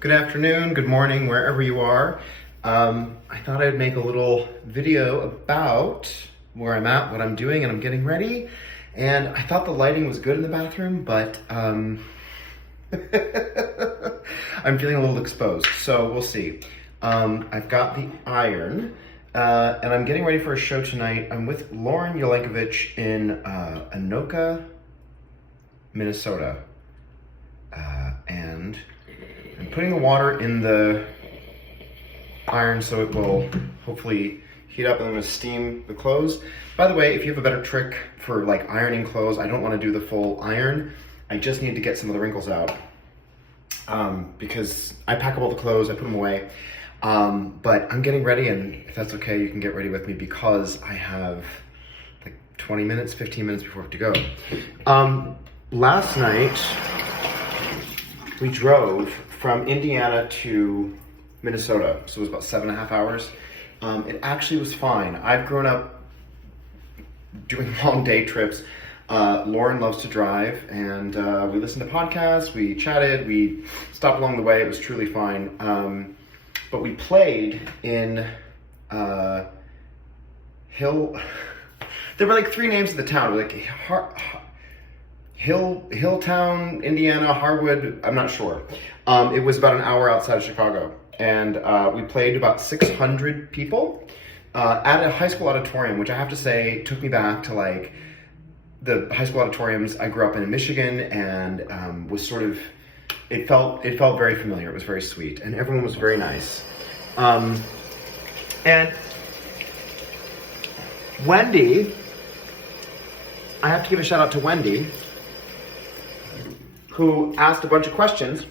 Good afternoon, good morning, wherever you are. I thought I'd make a little video about where I'm at, what I'm doing, and I'm getting ready. And I thought the lighting was good in the bathroom, but I'm feeling a little exposed, so we'll see. I've got the iron, and I'm getting ready for a show tonight. I'm with Lauren Yolaikovich in Anoka, Minnesota. And I'm putting the water in the iron so it will hopefully heat up, and I'm gonna steam the clothes. By the way, if you have a better trick for like ironing clothes, I don't wanna do the full iron. I just need to get some of the wrinkles out because I pack up all the clothes, I put them away. But I'm getting ready, and if that's okay, you can get ready with me because I have like 20 minutes, 15 minutes before I have to go. Last night, we drove from Indiana to Minnesota, so it was about 7.5 hours. It actually was fine. I've grown up doing long day trips. Lauren loves to drive, and we listened to podcasts, we chatted, we stopped along the way. It was truly fine. But we played in Hill. There were like 3 names of the town. Like Hilltown, Indiana, Harwood, I'm not sure. It was about an hour outside of Chicago. And we played about 600 people at a high school auditorium, which I have to say took me back to like the high school auditoriums I grew up in Michigan, and was sort of, it felt very familiar. It was very sweet, and everyone was very nice. And Wendy, I have to give a shout out to Wendy, who asked a bunch of questions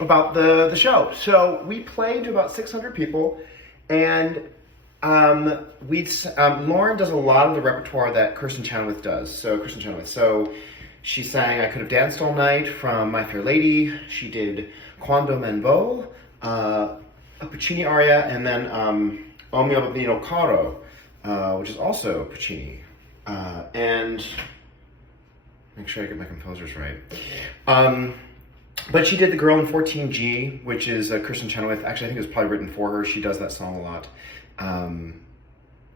about the show. So we played to about 600 people, and Lauren does a lot of the repertoire that Kristin Chenoweth does. So she sang I Could Have Danced All Night from My Fair Lady. She did Quando Men Vo, a Puccini aria, and then O Mio Bambino Caro, which is also Puccini. And make sure I get my composers right. But she did The Girl in 14G, which is Kristin Chenoweth. Actually, I think it was probably written for her. She does that song a lot.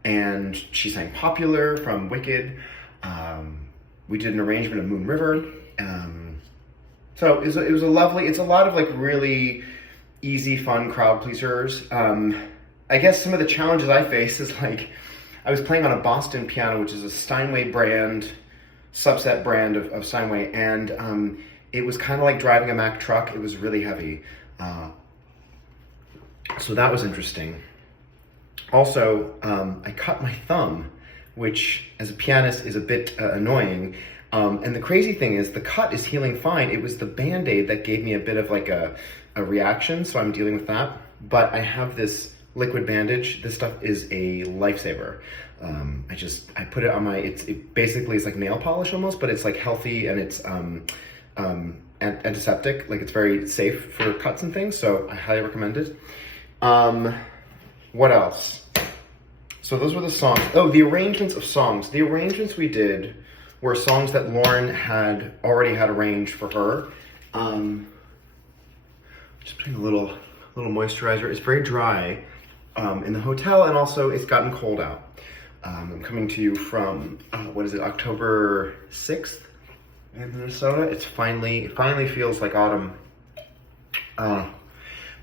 And she sang Popular from Wicked. We did an arrangement of Moon River. So it was a lovely, it's a lot of like really easy, fun crowd pleasers. I guess some of the challenges I faced is like, I was playing on a Boston piano, which is a Steinway brand, subset brand of Steinway, and it was kind of like driving a Mack truck. It was really heavy. So that was interesting. Also, I cut my thumb, which as a pianist is a bit annoying. And the crazy thing is the cut is healing fine. It was the Band-Aid that gave me a bit of like a reaction, so I'm dealing with that. But I have this liquid bandage. This stuff is a lifesaver. I put it on my, it basically is like nail polish almost, but it's like healthy, and it's antiseptic. Like it's very safe for cuts and things, so I highly recommend it. What else? So those were the songs. Oh, the arrangements of songs. The arrangements we did were songs that Lauren had already had arranged for her. Just putting a little moisturizer. It's very dry in the hotel, and also it's gotten cold out. I'm coming to you from, what is it, October 6th in Minnesota. It finally feels like autumn.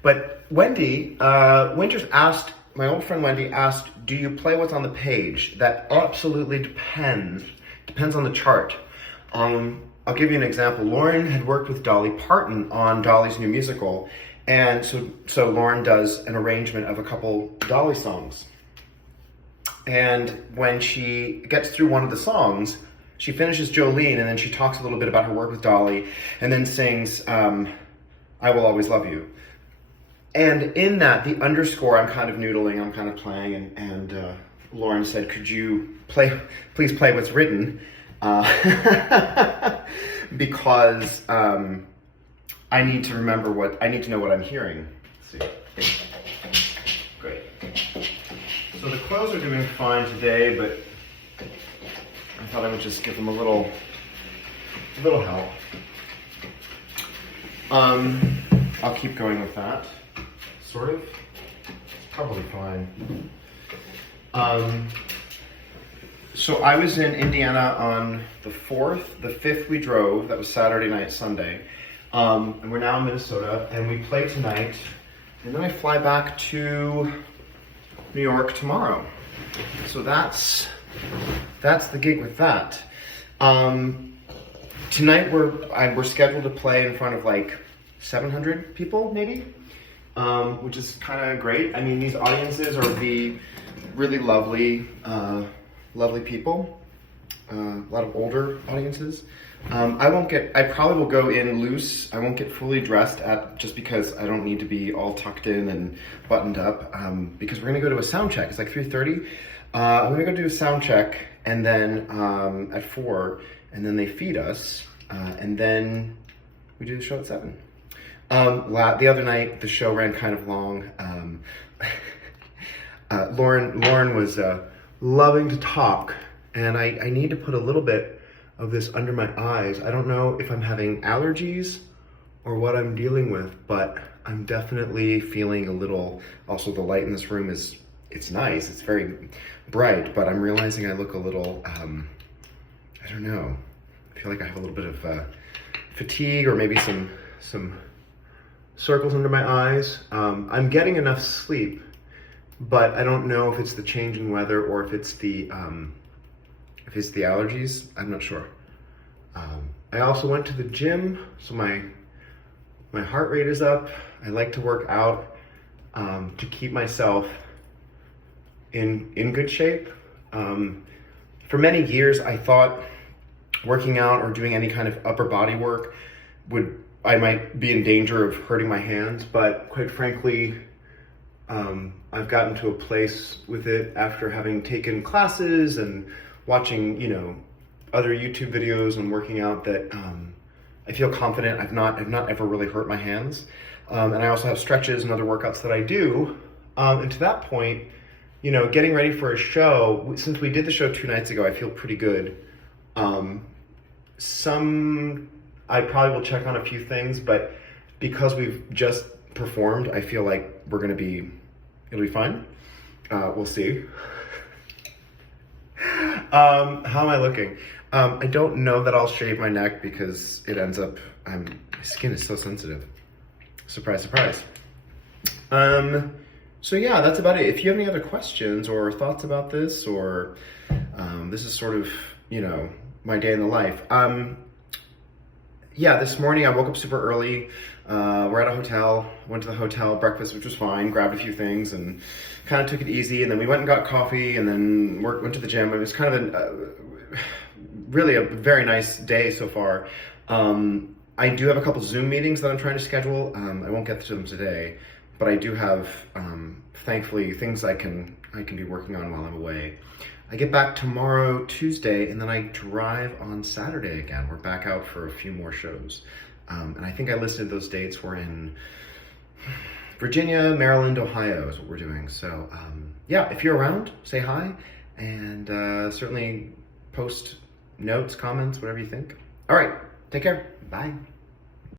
But Wendy Winters asked, my old friend Wendy asked, do you play what's on the page? That absolutely depends on the chart. I'll give you an example. Lauren had worked with Dolly Parton on Dolly's new musical, and so Lauren does an arrangement of a couple Dolly songs. And when she gets through one of the songs, she finishes Jolene, and then she talks a little bit about her work with Dolly, and then sings I Will Always Love You. And in that, the underscore, I'm kind of noodling, I'm kind of playing, and Lauren said, could you please play what's written? Because I need to know what I'm hearing. Let's see. Great. So the clothes are doing fine today, but I thought I would just give them a little help. I'll keep going with that. Sort of. Probably fine. So I was in Indiana on the 4th. The 5th we drove. That was Saturday night, Sunday. And we're now in Minnesota, and we play tonight. And then I fly back to New York tomorrow. So that's the gig with that. Tonight we're scheduled to play in front of like 700 people, maybe, which is kind of great. I mean, these audiences are the really lovely people. A lot of older audiences. I probably will go in loose. I won't get fully dressed just because I don't need to be all tucked in and buttoned up, because we're gonna go to a sound check. It's like 3:30. I'm gonna go do a sound check, and then at 4, and then they feed us, and then we do the show at 7. The other night, the show ran kind of long. Lauren was loving to talk, and I need to put a little bit of this under my eyes. I don't know if I'm having allergies or what I'm dealing with, but I'm definitely feeling a little, also the light in this room it's nice, it's very bright, but I'm realizing I look a little, I don't know, I feel like I have a little bit of fatigue, or maybe some circles under my eyes. I'm getting enough sleep, but I don't know if it's the changing weather or if it's the allergies. I'm not sure. I also went to the gym, so my heart rate is up. I like to work out to keep myself in good shape. For many years, I thought working out or doing any kind of upper body work I might be in danger of hurting my hands, but quite frankly, I've gotten to a place with it after having taken classes and watching, other YouTube videos and working out, that I feel confident. I've not ever really hurt my hands. And I also have stretches and other workouts that I do. And to that point, getting ready for a show, since we did the show 2 nights ago, I feel pretty good. I probably will check on a few things, but because we've just performed, I feel like it'll be fine. We'll see. How am I looking? I don't know that I'll shave my neck because it ends up, my skin is so sensitive. Surprise, surprise. So yeah, that's about it. If you have any other questions or thoughts about this, or this is sort of, my day in the life. Yeah, this morning I woke up super early. We're at a hotel, went to the hotel, breakfast, which was fine, grabbed a few things and kind of took it easy. And then we went and got coffee, and then went to the gym. It was kind of really a very nice day so far. I do have a couple Zoom meetings that I'm trying to schedule. I won't get to them today, but I do have, thankfully, things I can be working on while I'm away. I get back tomorrow, Tuesday, and then I drive on Saturday again. We're back out for a few more shows. And I think I listed those dates. We're in Virginia, Maryland, Ohio is what we're doing. So yeah, if you're around, say hi, and certainly post notes, comments, whatever you think. All right, take care. Bye.